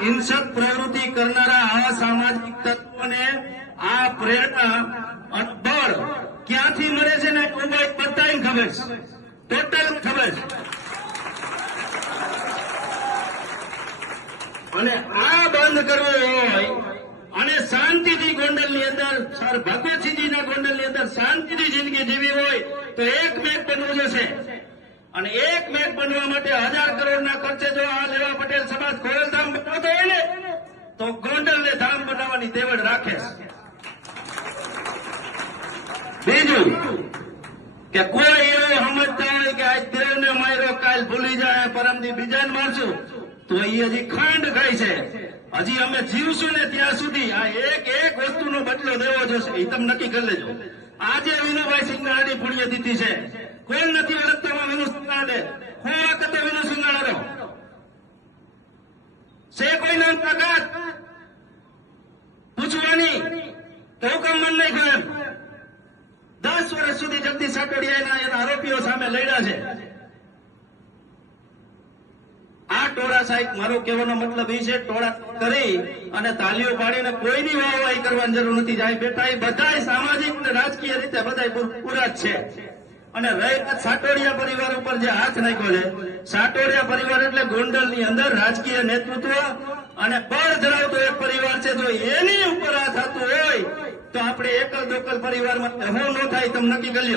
હિંસક પ્રવૃત્તિ કરનારા આવા સામાજિક તત્વોને આ પ્રેરણા અને બળ ક્યાંથી મળે છે ને ખૂબ જ બધાને ખબર છે. ટોટલ ખબર છે. અને આ બંધ કરવો હોય અને શાંતિથી ગોંડલની અંદર સર ભગવતસિંહજીના ગોંડલની અંદર શાંતિથી જિંદગી જીવી હોય તો એક મેક બનવું જશે. અને એક મેક બનવા માટે હજાર કરોડના ખર્ચે જો આ લેવા પટેલ સમાજ ખોલતા તો ગોંડલને ધામ બનાવવાની દેવડ રાખે બીજું કે કોઈ એવું સમજતા કે આજ દેવને માર્યો, કાલ ભૂલી જાય પરમદી બીજાને મારશું, તો એ હજી ખાંડ ખાય છે. હજી અમે જીવશું ને ત્યાં સુધી આ એક એક વસ્તુનો બદલો દેવો જોશે. એ તમે નક્કી કરી લેજો. આજે વિનુભાઈ સિંગાડી પુણ્યતિથિ છે. કોઈ નથી ઓળખતામાં વિનુ સિંગાળે હું આ વિનુ સિંગાડો છે કોઈ નામ તાકાત મન નહીં એમ દસ વર્ષ સુધી જગદીશ અટડિયાના એના આરોપીઓ સામે લડ્યા છે. આ ટોળા સાહેબ, મારો કહેવાનો મતલબ એ છે, ટોળા કરી અને તાલીઓ પાડીને કોઈની વાહવાહી કરવાની જરૂર નથી. જાય બેટા, એ બધા સામાજિક અને રાજકીય રીતે બધા પૂરા જ છે. અને રહી વાત સાટોડિયા પરિવાર ઉપર જે હાથ નાખ્યો છે, સાટોડિયા પરિવાર એટલે ગોંડલની અંદર રાજકીય નેતૃત્વ અને બળ ધરાવતો એક પરિવાર છે. જો એની ઉપર આ થતું હોય તો આપણે એકલ દોકલ પરિવારમાં હું ન થાય તમે નક્કી કરી